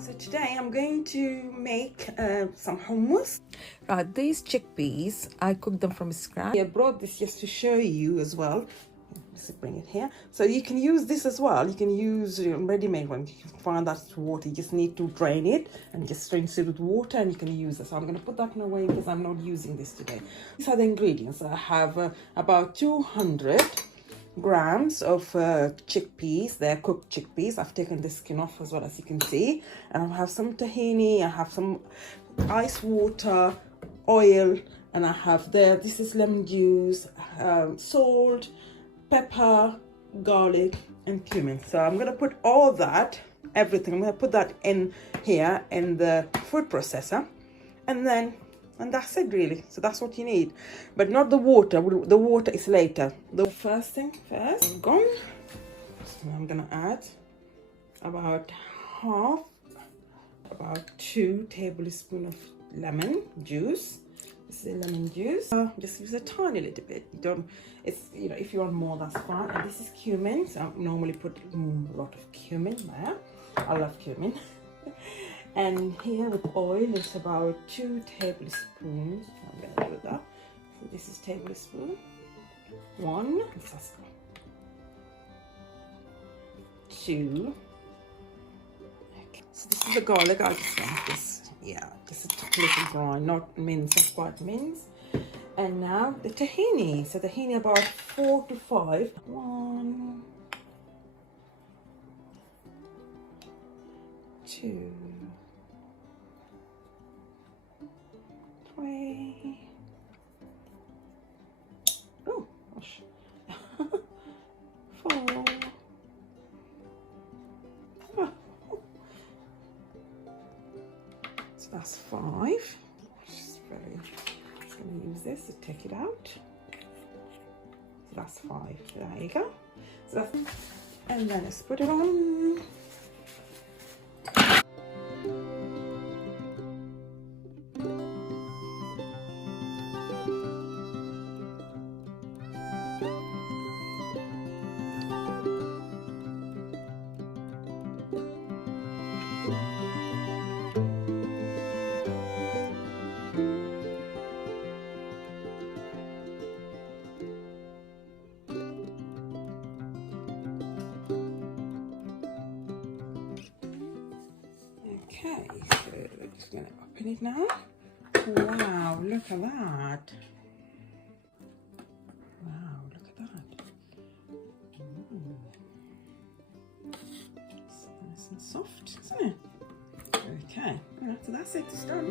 So today I'm going to make some hummus. These chickpeas, I cooked them from scratch. I brought this just to show you as well. Let's bring it here. So you can use this as well. You can use ready-made one. You can find that water. You just need to drain it and just rinse it with water, and you can use it. So I'm going to put that away because I'm not using this today. These are the ingredients. I have about 200 grams of chickpeas. They're cooked chickpeas. I've taken the skin off as well, as you can see, and I have some tahini, I have some ice water, oil, and I have this is lemon juice, salt, pepper, garlic, and cumin. So I'm gonna put all that, everything, I'm gonna put that in here in the food processor, and that's it really. So that's what you need, but not the water. The water is later. The first thing first, gone. So I'm gonna add about 2 tablespoons of lemon juice. This is lemon juice. Just use a tiny little bit. You don't. It's if you want more, that's fine. And this is cumin. So I normally put a lot of cumin there. I love cumin. And here with oil is about 2 tablespoons. I'm gonna do that. So this is tablespoon 1. 2. Okay. So this is the garlic. I just want this. Yeah, just a little brown, not minced, not quite minced. And now the tahini. So tahini about 4 to 5. 1, 2, 3. Oh gosh. 4. So that's 5. Just gonna use this to take it out. So that's 5. There you go. So that's, and then let's put it on. Okay, so we're just going to open it now. Wow, look at that. Wow, look at that. It's nice and soft, isn't it? Okay, so that's it, it's done.